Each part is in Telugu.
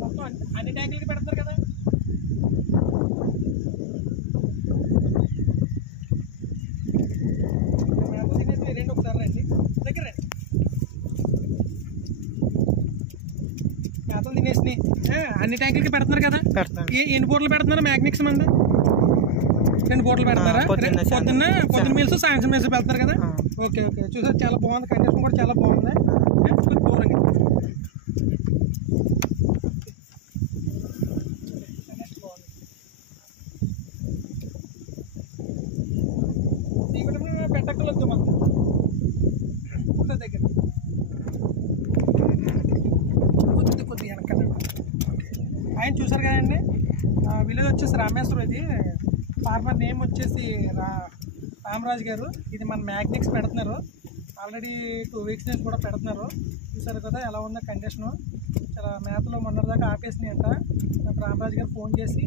మొత్తం అన్ని ట్యాంకులకి పెడతారు కదా. మేత తినేసి రెండు ఒకసారి రండి, దగ్గర రండి. మేతలు తినేసి అన్ని ట్యాంకులకి పెడుతున్నారు కదా. ఎన్ని పూటలు పెడుతున్నారు మ్యాగ్నిక్స్ మంది? 2 పూటలు పెడతారా? పొద్దున్న మీల్స్ సాయంత్రం మీల్స్ పెడతారు కదా. ఓకే ఓకే, చూసారు చాలా బాగుంది, కండిషన్ కూడా చాలా బాగుంది. దూరంగా పెట్టక్కలొద్దు మొత్తం దగ్గర కొద్ది వెనకాల. ఆయన చూసారు కదండి, విలేజ్ వచ్చేసి రామేశ్వరం. ఇది ఫార్మర్ నేమ్ వచ్చేసి రామరాజు గారు. ఇది మన మ్యాగ్నిక్స్ పెడుతున్నారు, ఆల్రెడీ 2 వీక్స్ నుంచి కూడా పెడుతున్నారు. చూసారు కదా ఎలా ఉందో కండిషను. చాలా మేతలో మొన్నటిదాకా ఆపేసినాయి అంట. నాకు రామరాజు గారు ఫోన్ చేసి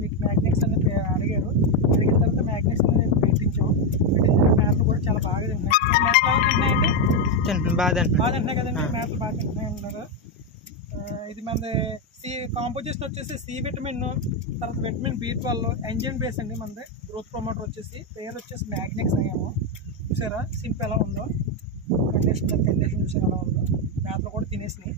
మీకు మ్యాగ్నిక్స్ అనేది అడిగారు. అడిగిన తర్వాత మ్యాగ్నిక్స్ అనేది పెట్టించాం. పెట్టించిన మేతలు కూడా చాలా బాగా తింటున్నాయి. మేతలు బాగా తింటున్నాయండి, బాగా తింటున్నాయి కదండి. మేతలు బాగా తింటున్నాయి అంటున్నారు. ఇది మనది కాంపోజిషన్ వచ్చేసి సి విటమిన్, తర్వాత విటమిన్ B12, ఎంజైమ్ బేస్ అండి. మనది గ్రోత్ ప్రమోటర్ వచ్చేసి పేరు వచ్చేసి మ్యాగ్నిక్స్ అయ్యాము. చూసారా సింప్ ఎలా ఉందో, కండిషన్ చూసారు ఎలా ఉందో. మేతలు కూడా తినేసినాయి.